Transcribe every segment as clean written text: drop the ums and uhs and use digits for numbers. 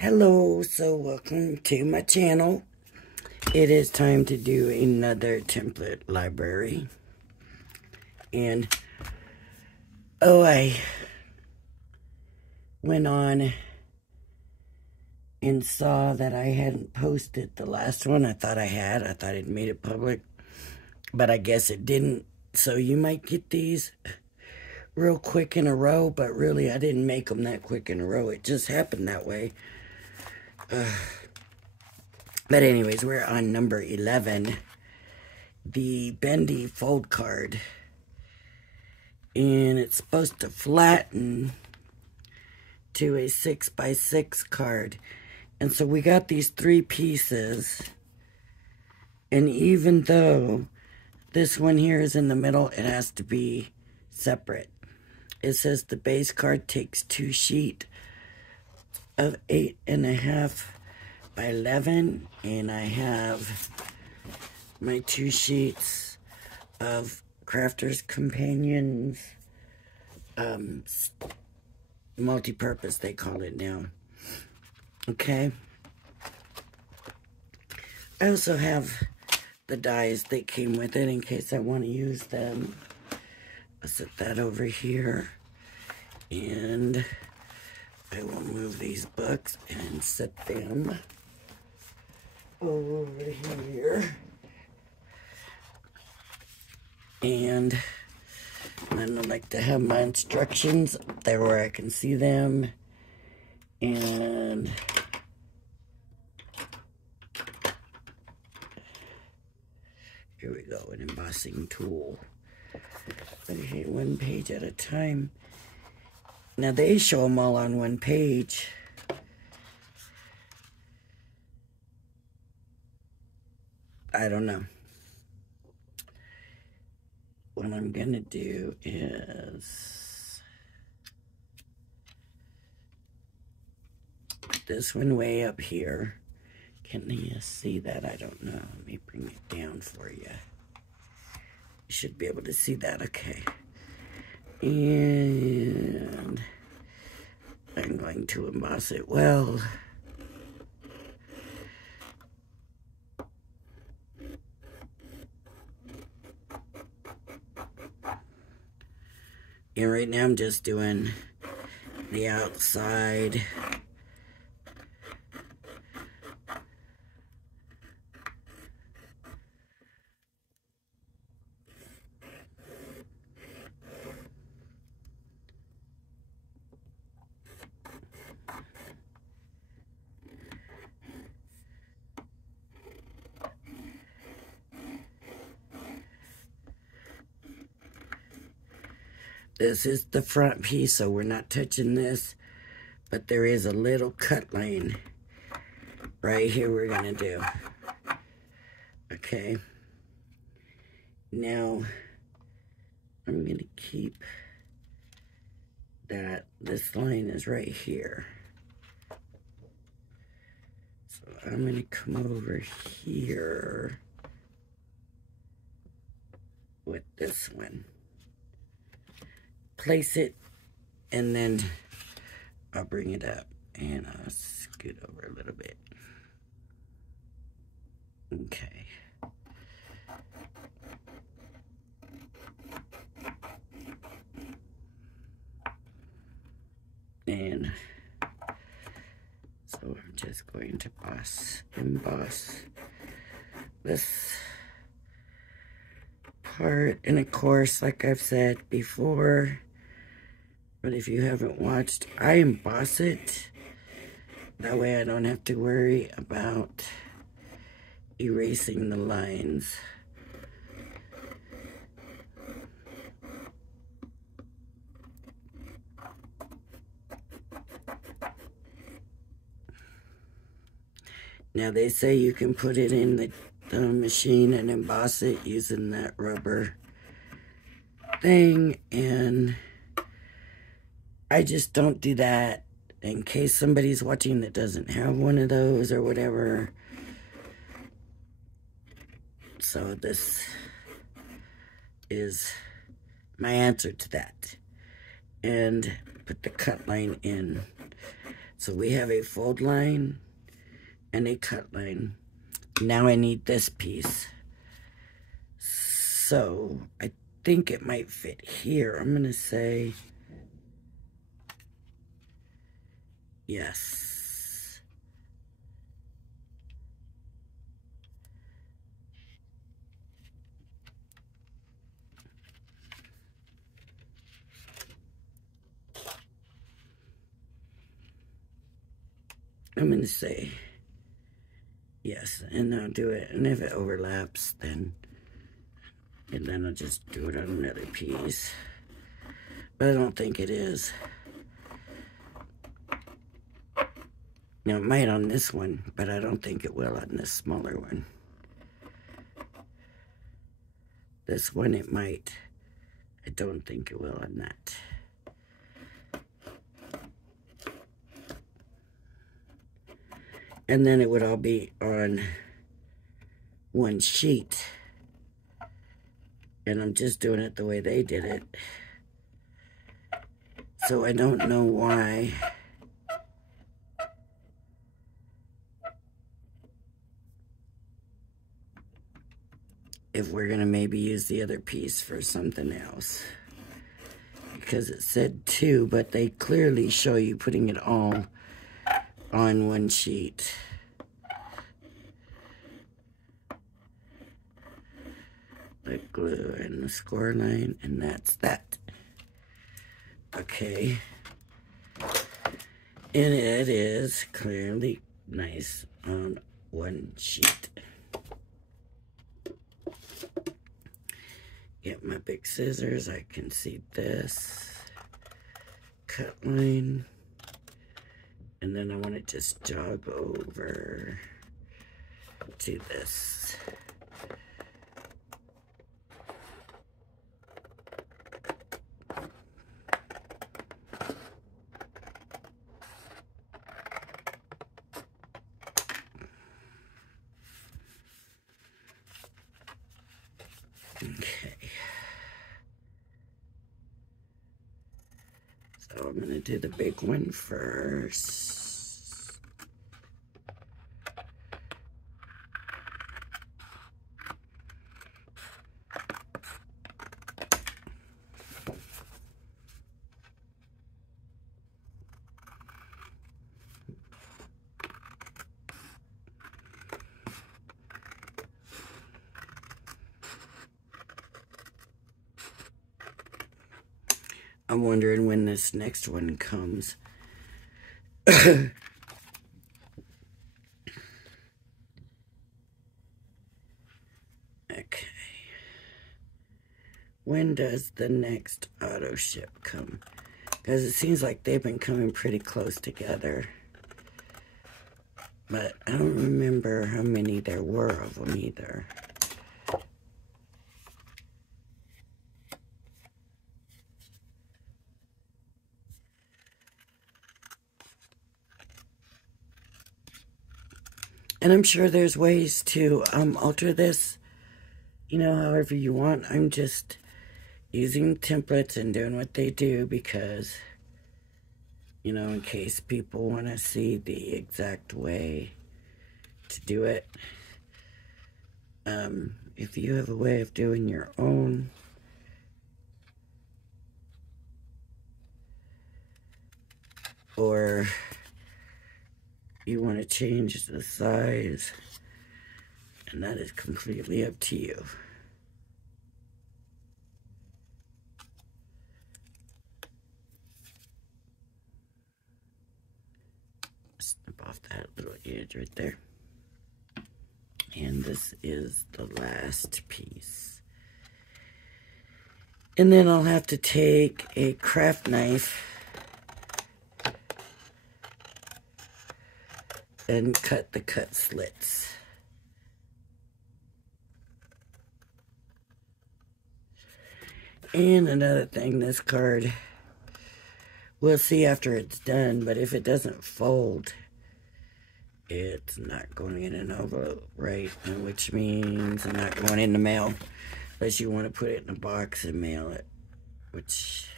Hello, so welcome to my channel. It is time to do another template library. And, I went on and saw that I hadn't posted the last one. I thought I'd made it public, but I guess it didn't. So you might get these real quick in a row, but really I didn't make them that quick in a row. It just happened that way. But anyways, we're on number 11, the Bendy Fold card. And it's supposed to flatten to a 6x6 card. And so we got these 3 pieces. And even though this one here is in the middle, it has to be separate. It says the base card takes 2 sheets of 8.5 by 11, and I have my 2 sheets of Crafter's Companions, multi-purpose they call it now. Okay. I also have the dies that came with it in case I want to use them. I'll set that over here, and I will move these books and set them over here. And then I like to have my instructions up there where I can see them. And here we go, an embossing tool. Okay, 1 page at a time. Now they show them all on 1 page. I don't know. What I'm gonna do is put this one way up here. Can you see that? I don't know. Let me bring it down for you. You should be able to see that, okay. And I'm going to emboss it well. And right now I'm just doing the outside. This is the front piece, so we're not touching this, but there is a little cut line right here we're gonna do. Okay. Now, I'm gonna keep that. This line is right here. So I'm gonna come over here with this one. Place it, and then I'll bring it up, and I'll scoot over a little bit. Okay. And so I'm just going to emboss this part. And of course, like I've said before, but if you haven't watched, I emboss it. That way I don't have to worry about erasing the lines. Now they say you can put it in the machine and emboss it using that rubber thing, and I just don't do that in case somebody's watching that doesn't have one of those or whatever. So this is my answer to that. And put the cut line in. So we have a fold line and a cut line. Now I need this piece. So I think it might fit here. I'm going to say yes. I'm going to say yes, and I'll do it. And if it overlaps, then I'll just do it on another piece. But I don't think it is. Now, it might on this one, but I don't think it will on this smaller one. This one, it might. I don't think it will on that. And then it would all be on one sheet. And I'm just doing it the way they did it. So I don't know why. If we're going to maybe use the other piece for something else. Because it said 2, but they clearly show you putting it all on one sheet. The glue and the score line, and that's that. Okay. And it is clearly nice on one sheet. Get my big scissors. I can see this cut line. And then I want to just jog over to this. Okay. So I'm going to do the big one first. I'm wondering when this next one comes. Okay. When does the next auto ship come? Because it seems like they've been coming pretty close together. But I don't remember how many there were of them either. And I'm sure there's ways to alter this, you know, however you want. I'm just using templates and doing what they do because, you know, in case people want to see the exact way to do it. If you have a way of doing your own, or you want to change the size, and that is completely up to you. Snip off that little edge right there. And this is the last piece. And then I'll have to take a craft knife and cut the cut slits. And another thing, this card, we'll see after it's done, but if it doesn't fold, it's not going in an envelope, right? Which means it's not going in the mail, unless you want to put it in a box and mail it, which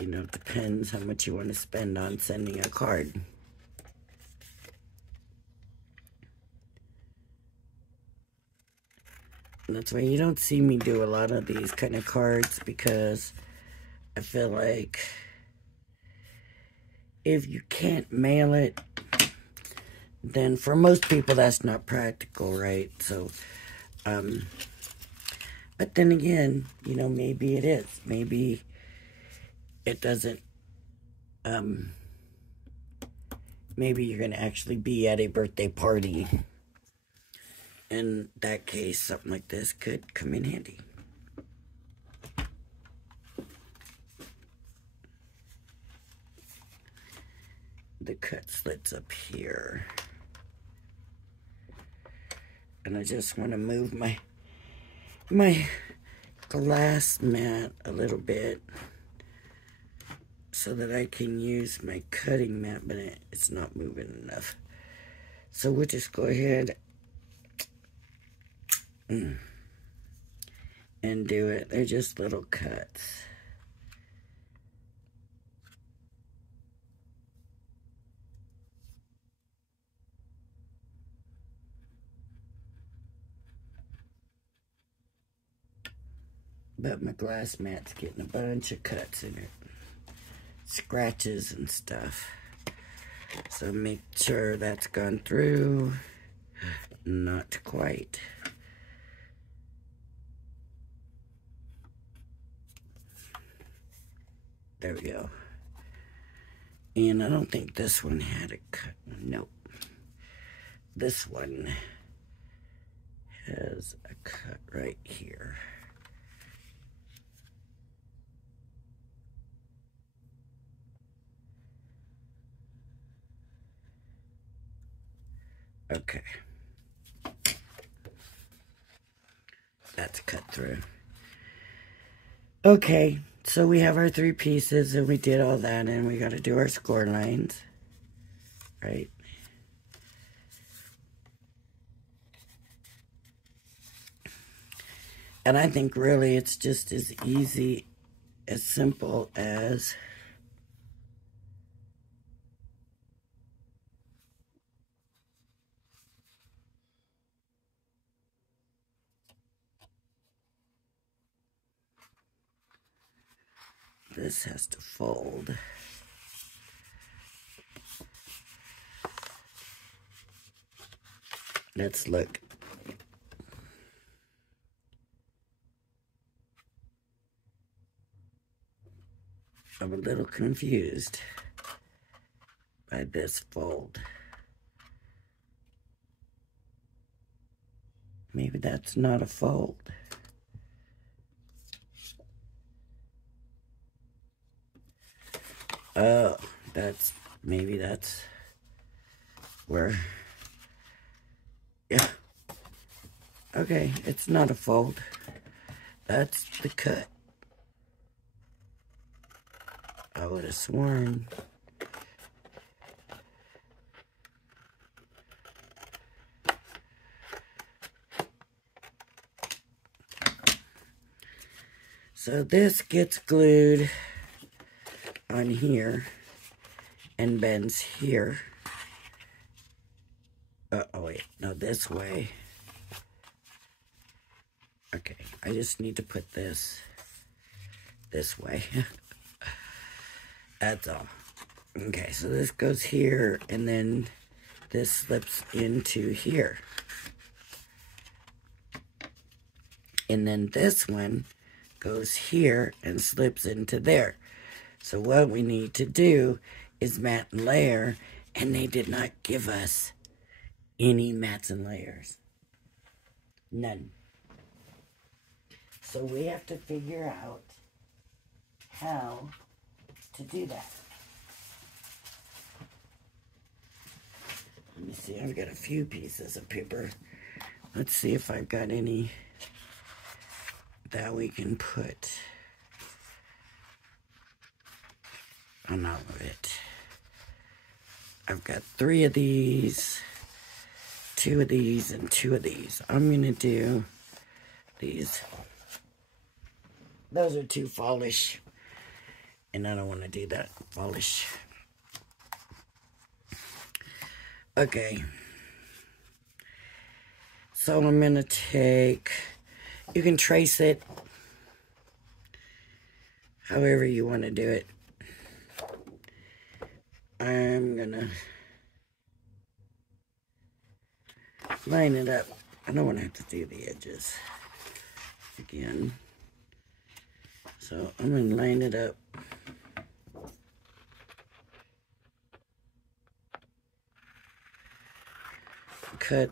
you know, it depends how much you want to spend on sending a card. And that's why you don't see me do a lot of these kind of cards, because I feel like if you can't mail it, then for most people that's not practical, right? So, but then again, you know, maybe it is. Maybe it doesn't, maybe you're going to actually be at a birthday party. In that case, something like this could come in handy. The cut slits up here. And I just want to move my glass mat a little bit so that I can use my cutting mat, but it's not moving enough. So we'll just go ahead and do it. They're just little cuts. But my glass mat's getting a bunch of cuts in it. Scratches and stuff. So make sure that's gone through. Not quite. There we go. And I don't think this one had a cut. Nope. This one has a cut right here. Okay. That's cut through. Okay, so we have our 3 pieces and we did all that, and we got to do our score lines, right? And I think really it's just as easy, as simple as this has to fold. Let's look. I'm a little confused by this fold. Maybe that's not a fold. Oh, maybe that's where, yeah. Okay, it's not a fold. That's the cut. I would have sworn. So this gets glued on here and bends here. Oh wait, no, this way. Okay, I just need to put this way. That's all. Okay, so this goes here, and then this slips into here. And then this one goes here and slips into there. So what we need to do is mat and layer, and they did not give us any mats and layers. None. So we have to figure out how to do that. Let me see, I've got a few pieces of paper. Let's see if I've got any that we can put on all of it. I've got 3 of these, 2 of these, and 2 of these. I'm gonna do these. Those are too fallish. And I don't want to do that polish. Okay. So I'm going to take, you can trace it however you want to do it. I'm going to line it up. I don't want to have to do the edges again. So I'm going to line it up. Cut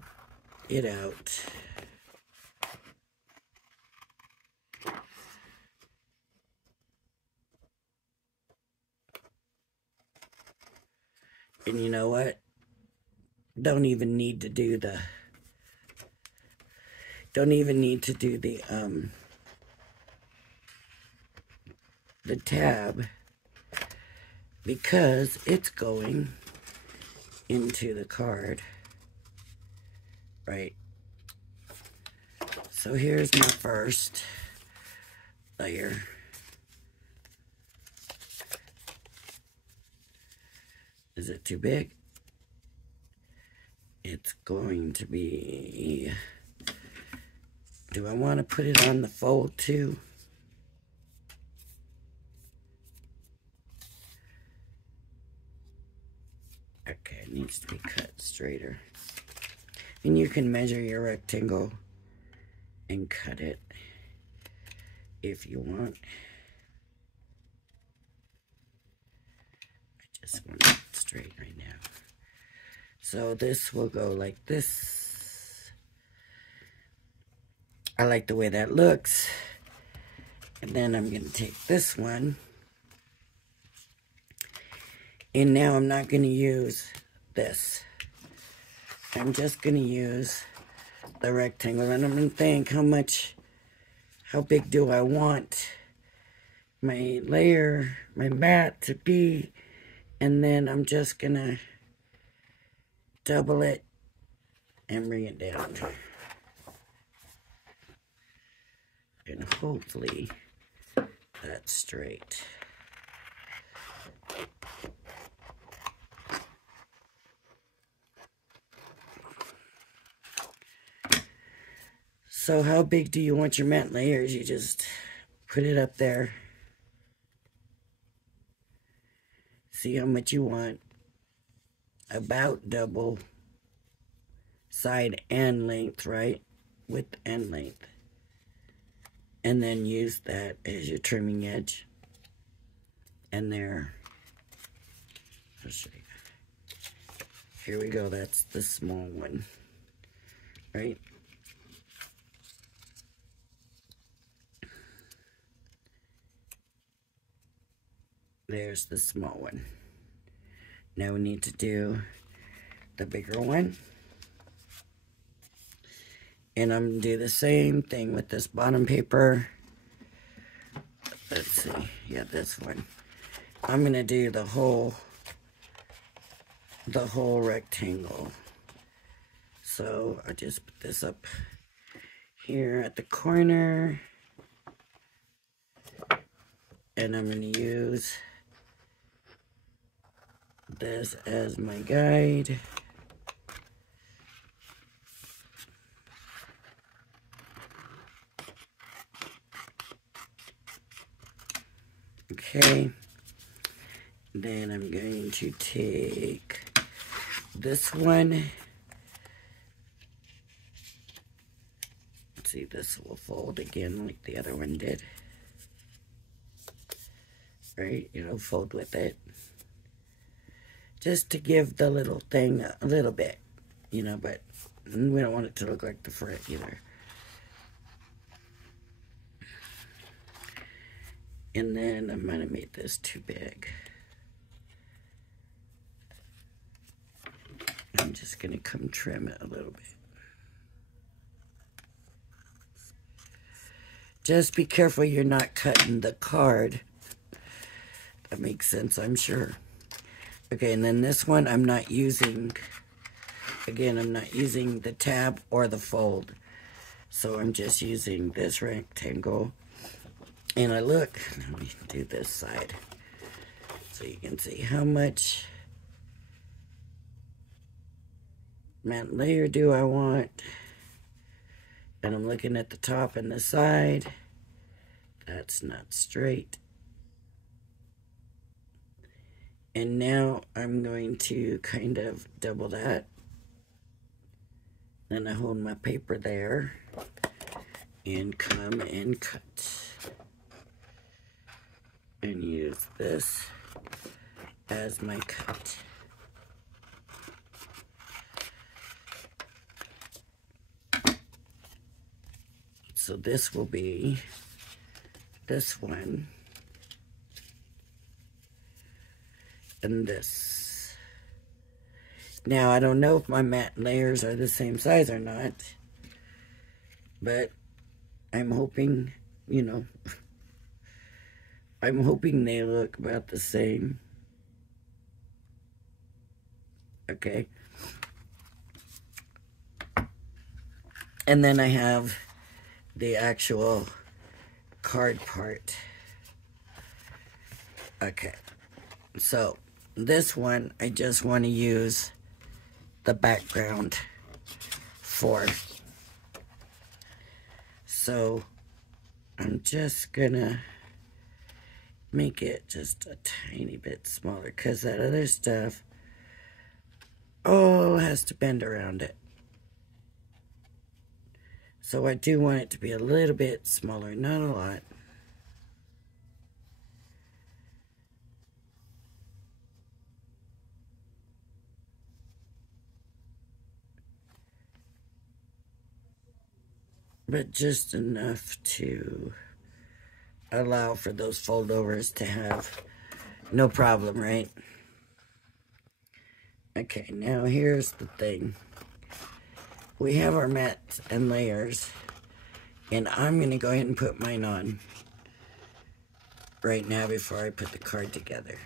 it out. And you know what? Don't even need to do the tab, because it's going into the card, right? So here's my first layer. Is it too big? It's going to be, do I want to put it on the fold too? Okay, it needs to be cut straighter. And you can measure your rectangle and cut it if you want. I just want it straight right now. So this will go like this. I like the way that looks. And then I'm going to take this one. And now I'm not going to use this. I'm just going to use the rectangle. And I'm going to think how big do I want my layer, my mat to be. And then I'm just going to double it and bring it down. And hopefully that's straight. So how big do you want your mat layers? You just put it up there. See how much you want. About double side and length, right? Width and length. And then use that as your trimming edge. And there. I'll show you. Here we go. That's the small one. Right? There's the small one. Now we need to do the bigger one. And I'm going to do the same thing with this bottom paper. Let's see. Yeah, this one. I'm going to do the whole rectangle. So I just put this up here at the corner. And I'm going to use this as my guide. Okay. Then I'm going to take this one. Let's see, this will fold again like the other one did. Right? It'll fold with it. Just to give the little thing a little bit, you know, but we don't want it to look like the front either. And then I might have made this too big. I'm just going to come trim it a little bit. Just be careful you're not cutting the card. That makes sense, I'm sure. Okay, and then this one I'm not using, again, I'm not using the tab or the fold. So I'm just using this rectangle. And I look, let me do this side. So you can see how much matte layer do I want. And I'm looking at the top and the side. That's not straight. And now I'm going to kind of double that. Then I hold my paper there and come and cut. And use this as my cut. So this will be this one and this. Now I don't know if my matte layers are the same size or not, but I'm hoping, you know, I'm hoping they look about the same. Okay. And then I have the actual card part. Okay. So this one, I just want to use the background for. So I'm just gonna make it just a tiny bit smaller because that other stuff all has to bend around it. So I do want it to be a little bit smaller, not a lot. But just enough to allow for those foldovers to have no problem, right? Okay, now here's the thing. We have our mats and layers, and I'm going to go ahead and put mine on right now before I put the card together.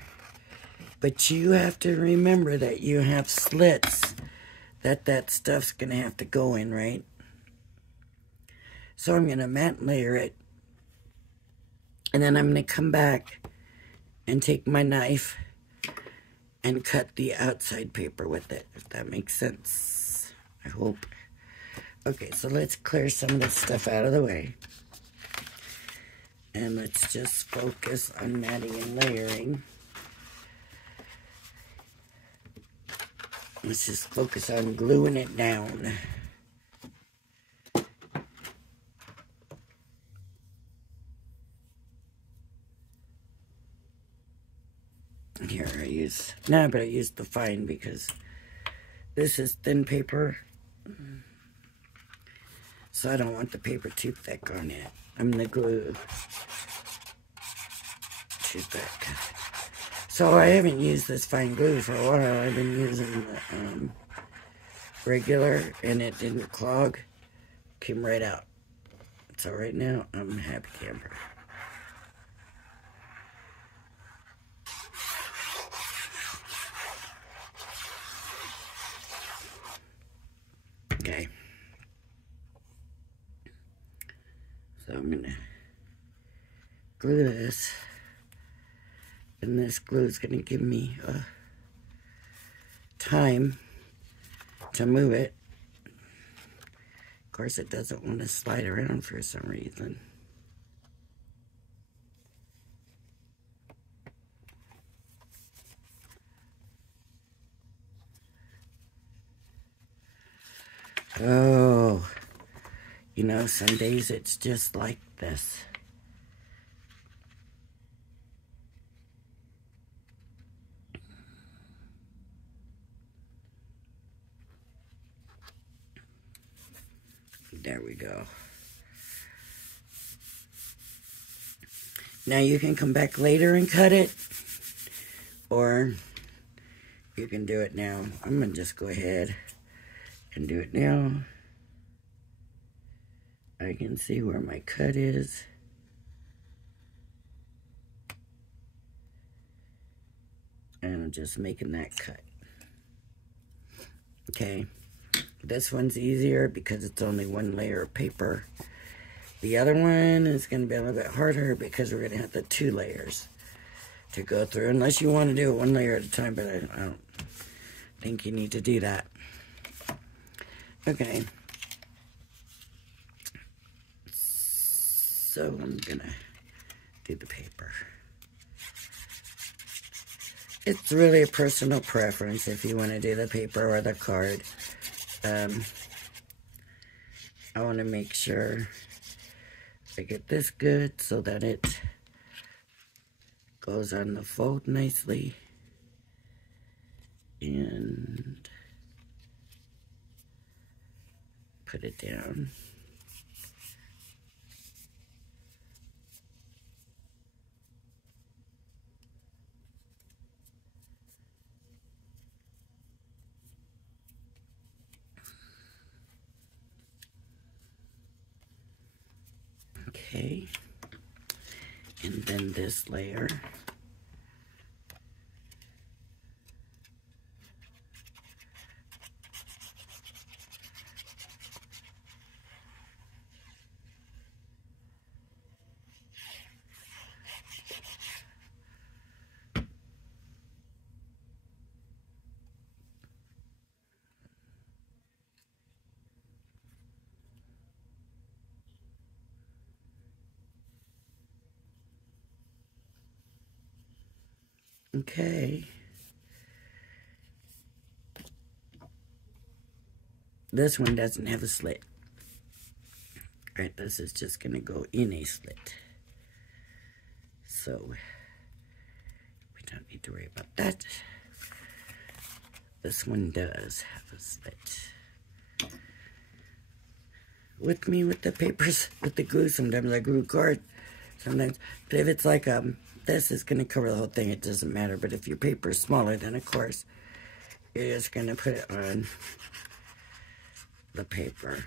But you have to remember that you have slits that stuff's going to have to go in, right? So I'm going to matte layer it, and then I'm going to come back and take my knife and cut the outside paper with it, if that makes sense. I hope. Okay, so let's clear some of this stuff out of the way. And let's just focus on matting and layering. Let's just focus on gluing it down. Here I use, but I use the fine because this is thin paper. So I don't want the paper too thick on it. I'm going to glue too thick. So I haven't used this fine glue for a while. I've been using the regular, and it didn't clog. Came right out. So right now, I'm a happy camper. Okay. So I'm going to glue this, and this glue is going to give me time to move it. Of course, it doesn't want to slide around for some reason. Oh, you know, some days it's just like this. There we go. Now you can come back later and cut it, or you can do it now. I'm going to just go ahead and do it now. I can see where my cut is. And I'm just making that cut. Okay. This one's easier because it's only one layer of paper. The other one is going to be a little bit harder because we're going to have the 2 layers. to go through, unless you want to do it one layer at a time, but I don't think you need to do that. Okay. So I'm gonna do the paper. It's really a personal preference if you want to do the paper or the card. I want to make sure I get this good so that it goes on the fold nicely. And put it down. Okay, and then this layer. Okay. This one doesn't have a slit. Right, this is just going to go in a slit. So, we don't need to worry about that. This one does have a slit. With me with the papers, with the glue, sometimes I glue card. Sometimes, but if it's like this is going to cover the whole thing, it doesn't matter. But if your paper is smaller, then of course, you're just going to put it on the paper.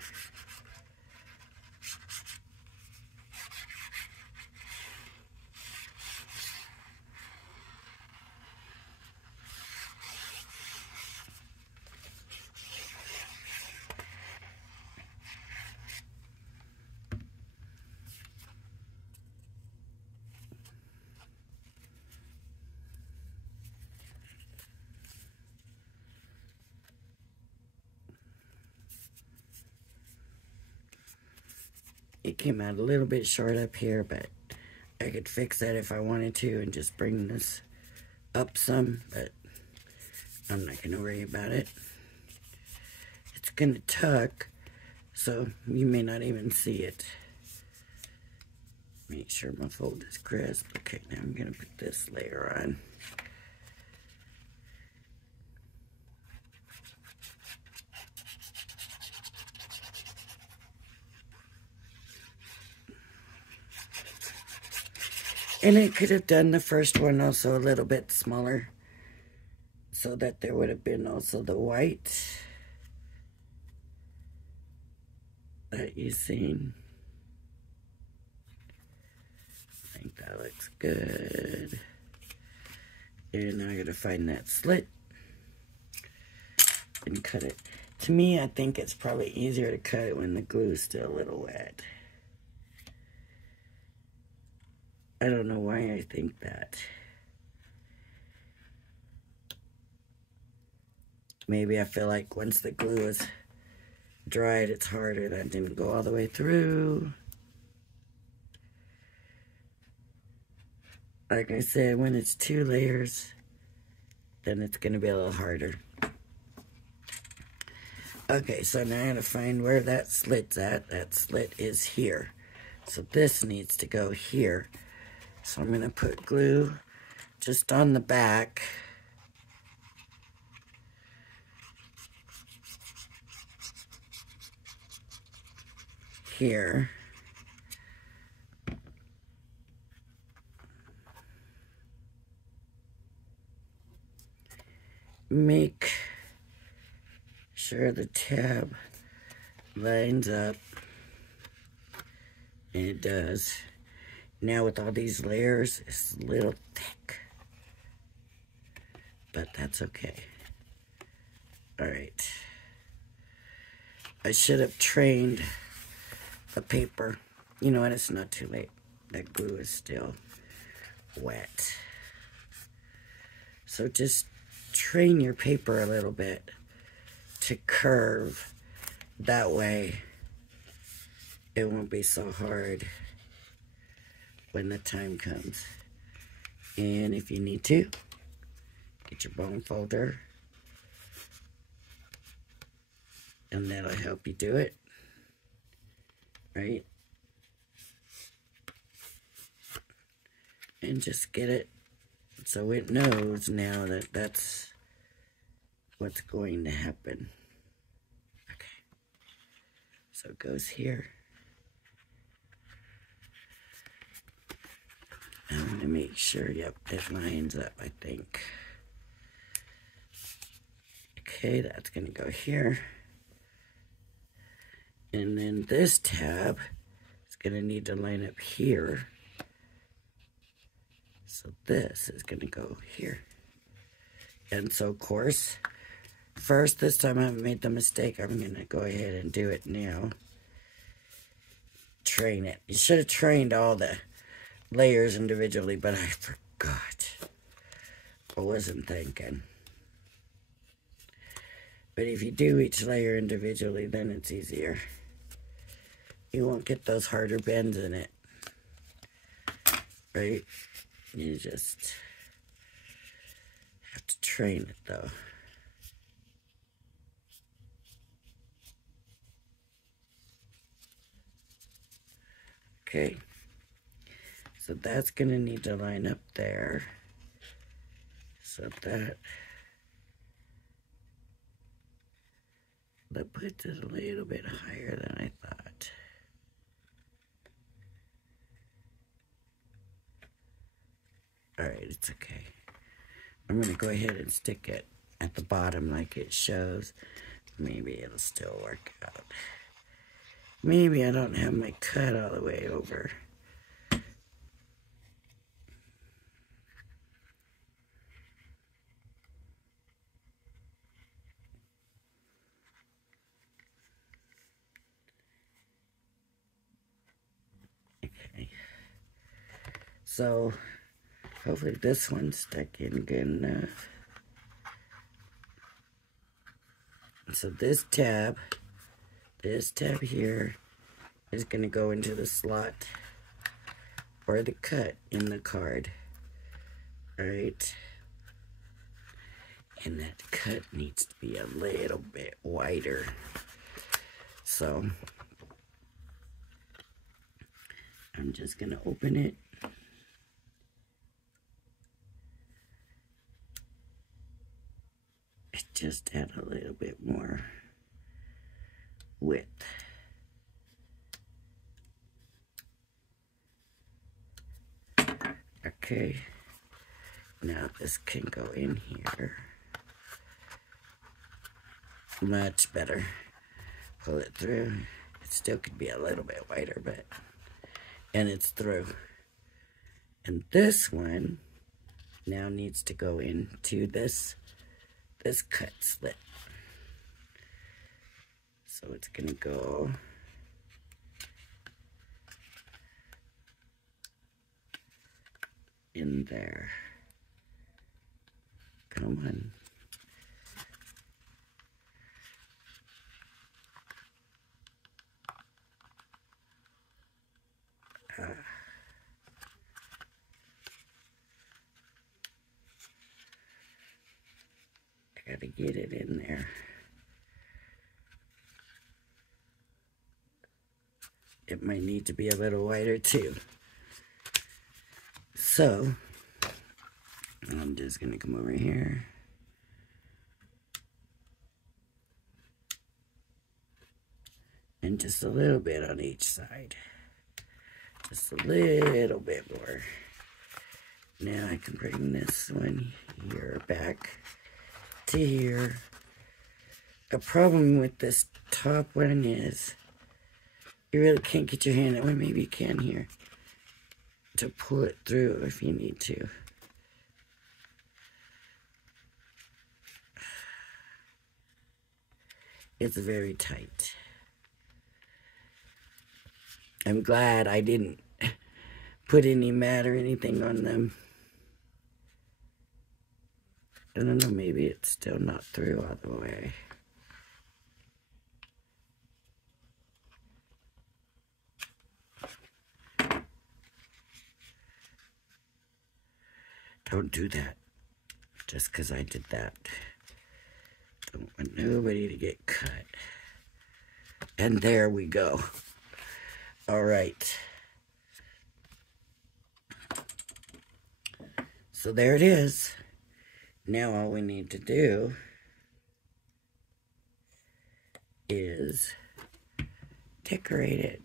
It came out a little bit short up here, but I could fix that if I wanted to and just bring this up some, but I'm not going to worry about it. It's going to tuck, so you may not even see it. Make sure my fold is crisp. Okay, now I'm going to put this layer on. And I could have done the first one also a little bit smaller so that there would have been also the white that you've seen. I think that looks good. And now I gotta find that slit and cut it. To me, I think it's probably easier to cut it when the glue is still a little wet. I don't know why I think that. Maybe I feel like once the glue is dried, it's harder. That didn't go all the way through. Like I said, when it's 2 layers, then it's going to be a little harder. Okay, so now I gotta find where that slit's at. That slit is here. So this needs to go here. So I'm gonna put glue just on the back. Here. Make sure the tab lines up. And it does. Now with all these layers, it's a little thick. But that's okay. Alright. I should have trained the paper. You know what? It's not too late. That glue is still wet. So just train your paper a little bit to curve. That way it won't be so hard when the time comes. And if you need to, get your bone folder, and that'll help you do it, right? And just get it so it knows now that that's what's going to happen. Okay, so it goes here. I'm going to make sure, yep, it lines up, I think. Okay, that's going to go here. And then this tab is going to need to line up here. So this is going to go here. And so, of course, first, this time I haven't made the mistake. I'm going to go ahead and do it now. Train it. You should have trained all the layers individually, but I forgot. I wasn't thinking. But if you do each layer individually, then it's easier. You won't get those harder bends in it. Right? You just have to train it, though. Okay. So that's going to need to line up there. So that puts it a little bit higher than I thought. Alright, it's okay. I'm going to go ahead and stick it at the bottom like it shows. Maybe it'll still work out. Maybe I don't have my cut all the way over. Okay. So, hopefully this one's stuck in good enough. So this tab here is going to go into the slot or the cut in the card. Alright. And that cut needs to be a little bit wider. So I'm just going to open it. Just add a little bit more width. Okay, now this can go in here. Much better. Pull it through. It still could be a little bit wider, but, and it's through. And this one now needs to go into this cut slit. So it's gonna go in there. Come on. I gotta get it in there. It might need to be a little wider too. So, I'm just gonna come over here. And just a little bit on each side. Just a little bit more. Now I can bring this one here back to here. A problem with this top one is you really can't get your hand, well, maybe you can here, to pull it through if you need to. It's very tight. I'm glad I didn't put any mat or anything on them. I don't know, maybe it's still not through all the way. Don't do that just because I did that. Don't want nobody to get cut. And there we go. All right. So there it is. Now all we need to do is decorate it.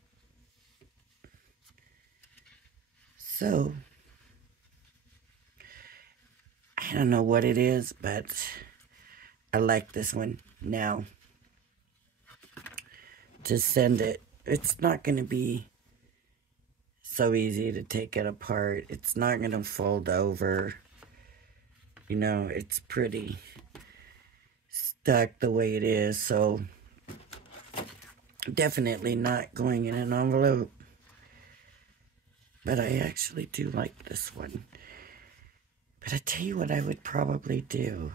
So, I don't know what it is, but I like this one. Now, to send it, it's not going to be so easy to take it apart. It's not going to fold over. You know, it's pretty stuck the way it is, so definitely not going in an envelope. But I actually do like this one. But I tell you what I would probably do.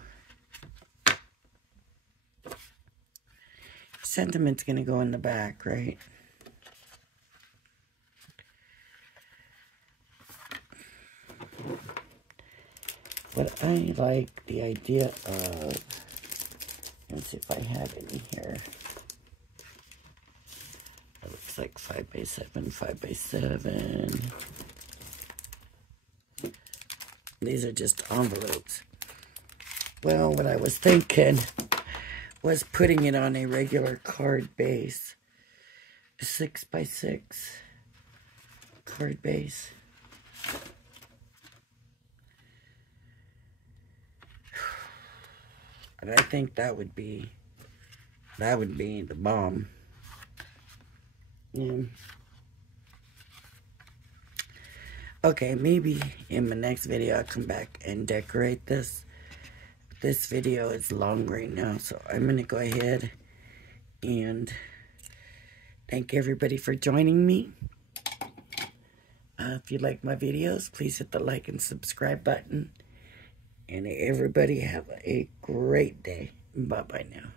Sentiment's going to go in the back, right? But I like the idea of, let's see if I have any here. It looks like 5x7, 5x7. These are just envelopes. Well, what I was thinking was putting it on a regular card base. A 6x6 card base. And I think that would be the bomb. Yeah. Okay, maybe in my next video I'll come back and decorate this. This video is long right now, so I'm going to go ahead and thank everybody for joining me. If you like my videos, please hit the like and subscribe button. And everybody have a great day. Bye-bye now.